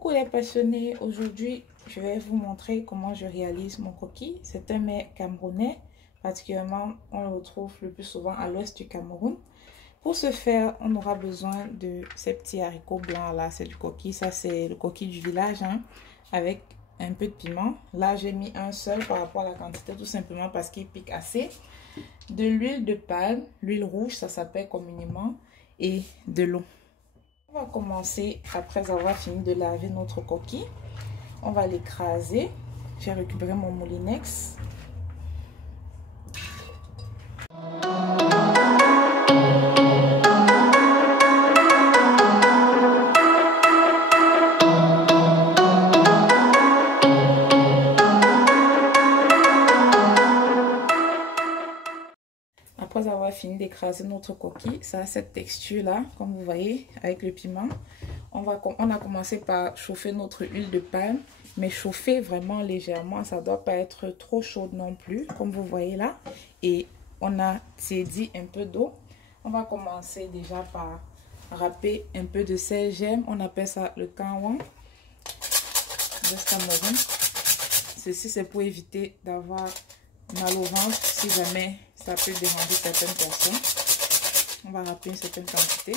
Coucou les passionnés, aujourd'hui je vais vous montrer comment je réalise mon coquille. C'est un mets camerounais, particulièrement on le retrouve le plus souvent à l'ouest du Cameroun. Pour ce faire, on aura besoin de ces petits haricots blancs là, c'est du coquille, ça c'est le coquille du village hein, avec un peu de piment. Là j'ai mis un seul par rapport à la quantité tout simplement parce qu'il pique assez. De l'huile de palme, l'huile rouge ça s'appelle communément, et de l'eau. On va commencer après avoir fini de laver notre coquille. On va l'écraser. J'ai récupéré mon moulinex. Après avoir fini d'écraser notre coquille, ça a cette texture là, comme vous voyez, avec le piment. On a commencé par chauffer notre huile de palme, mais chauffer vraiment légèrement, ça ne doit pas être trop chaud non plus, comme vous voyez là. Et on a tiédi un peu d'eau. On va commencer déjà par râper un peu de sel gemme, on appelle ça le kanwan de Cameroun. Ceci c'est pour éviter d'avoir mal au ventre si jamais ça peut déranger certaines personnes. On va râper une certaine quantité.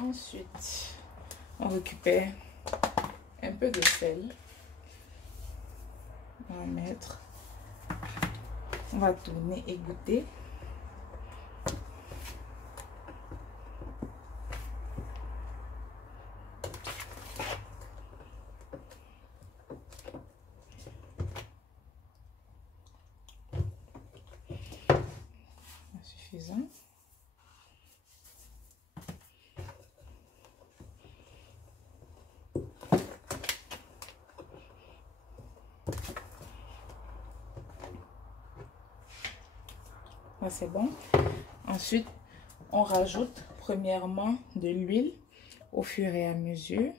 Ensuite, on récupère un peu de sel. On va mettre. On va tourner et goûter. Suffisant. C'est bon. Ensuite, on rajoute premièrement de l'huile au fur et à mesure.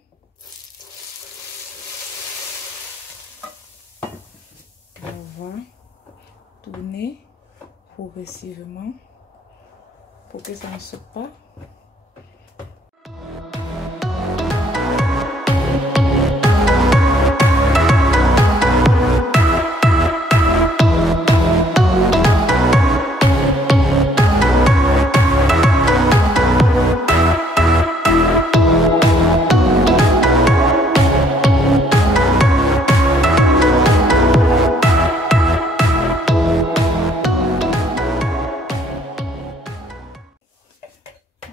On va tourner progressivement pour que ça ne saute pas.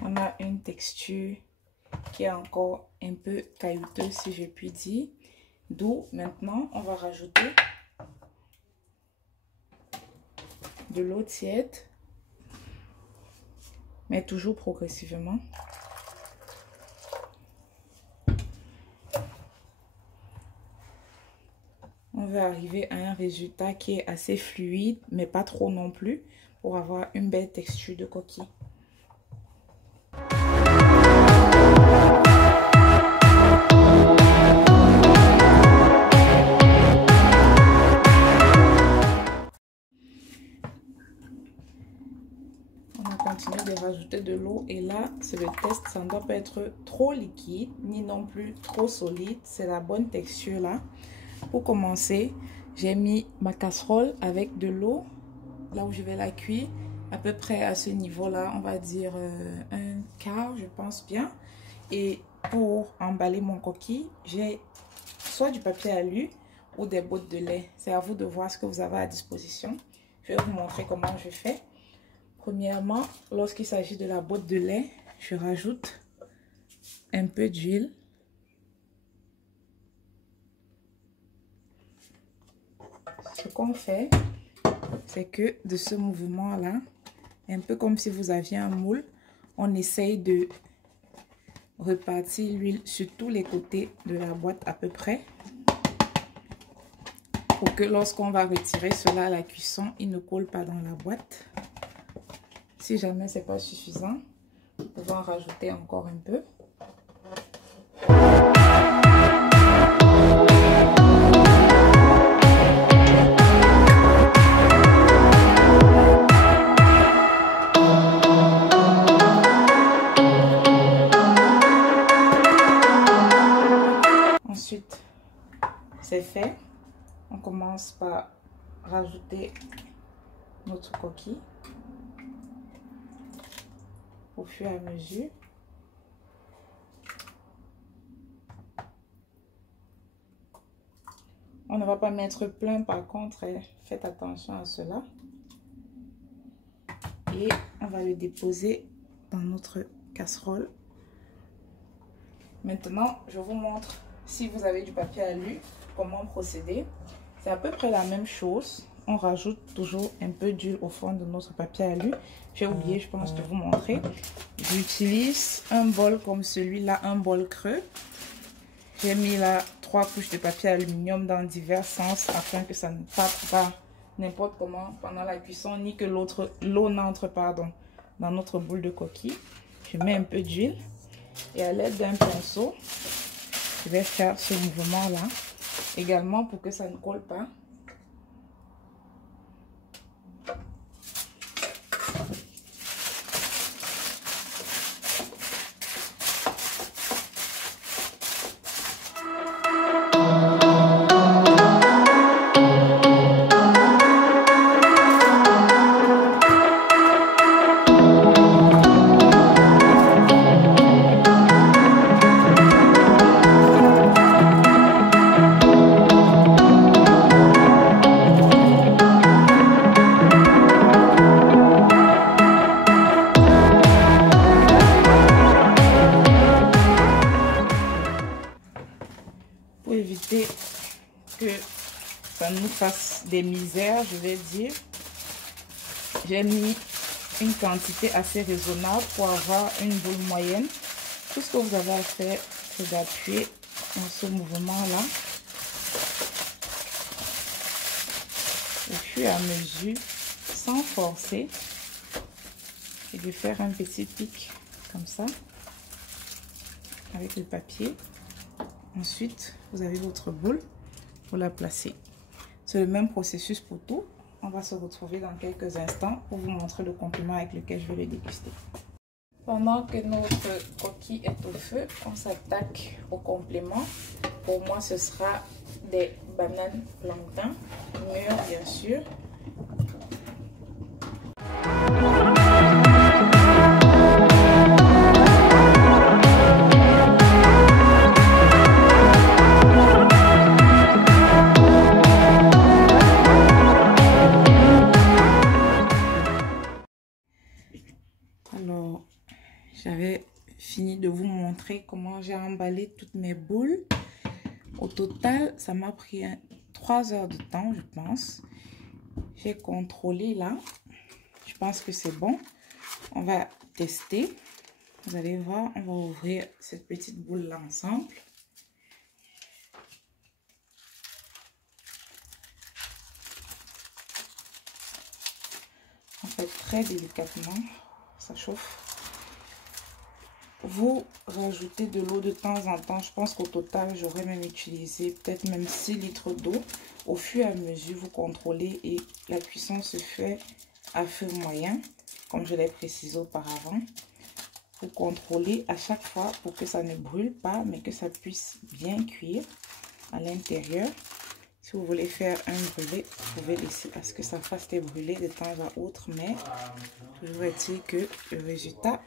On a une texture qui est encore un peu caillouteuse si je puis dire. D'où maintenant on va rajouter de l'eau tiède, mais toujours progressivement. On va arriver à un résultat qui est assez fluide, mais pas trop non plus, pour avoir une belle texture de coquille. Continuer de rajouter de l'eau et là c'est le test, ça ne doit pas être trop liquide ni non plus trop solide, c'est la bonne texture là. Pour commencer, j'ai mis ma casserole avec de l'eau là où je vais la cuire, à peu près à ce niveau là, on va dire un quart je pense bien. Et pour emballer mon coquille, j'ai soit du papier alu ou des bottes de lait, c'est à vous de voir ce que vous avez à disposition. Je vais vous montrer comment je fais. Premièrement, lorsqu'il s'agit de la botte de lait, je rajoute un peu d'huile. Ce qu'on fait, c'est que de ce mouvement-là, un peu comme si vous aviez un moule, on essaye de repartir l'huile sur tous les côtés de la boîte à peu près. Pour que lorsqu'on va retirer cela à la cuisson, il ne colle pas dans la boîte. Si jamais c'est pas suffisant, vais en rajouter encore un peu. Ensuite, c'est fait. On commence par rajouter notre coquille au fur et à mesure. On ne va pas mettre plein par contre, faites attention à cela. Et on va le déposer dans notre casserole. Maintenant, je vous montre, si vous avez du papier alu, comment procéder. C'est à peu près la même chose. On rajoute toujours un peu d'huile au fond de notre papier alu. J'ai oublié, je pense, de vous montrer. J'utilise un bol comme celui-là, un bol creux. J'ai mis là 3 couches de papier aluminium dans divers sens afin que ça ne parte pas n'importe comment pendant la cuisson, ni que l'eau n'entre dans notre boule de coquille. Je mets un peu d'huile et à l'aide d'un pinceau, je vais faire ce mouvement-là également pour que ça ne colle pas. Pour éviter que ça nous fasse des misères, je vais dire, j'ai mis une quantité assez raisonnable pour avoir une boule moyenne. Tout ce que vous avez à faire, c'est d'appuyer dans ce mouvement-là. Au fur et à mesure, sans forcer, et de faire un petit pic comme ça avec le papier. Ensuite, vous avez votre boule pour la placer. C'est le même processus pour tout. On va se retrouver dans quelques instants pour vous montrer le complément avec lequel je vais le déguster. Pendant que notre coquille est au feu, on s'attaque au complément. Pour moi, ce sera des bananes plantains, mûres bien sûr. Alors, j'avais fini de vous montrer comment j'ai emballé toutes mes boules. Au total, ça m'a pris 3 heures de temps, je pense. J'ai contrôlé là. Je pense que c'est bon. On va tester. Vous allez voir, on va ouvrir cette petite boule là ensemble. On fait très délicatement. Ça chauffe. Vous rajoutez de l'eau de temps en temps. Je pense qu'au total, j'aurais même utilisé peut-être même 6 litres d'eau. Au fur et à mesure, vous contrôlez et la cuisson se fait à feu moyen, comme je l'ai précisé auparavant. Vous contrôlez à chaque fois pour que ça ne brûle pas, mais que ça puisse bien cuire à l'intérieur. Si vous voulez faire un brûlé, vous pouvez laisser à ce que ça fasse des brûlés de temps à autre, mais toujours est-il que le résultat...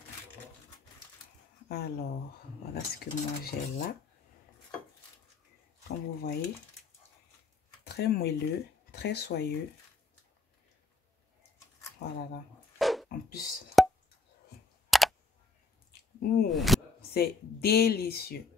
Alors, voilà ce que moi j'ai là. Comme vous voyez, très moelleux, très soyeux. Voilà là. En plus, c'est délicieux.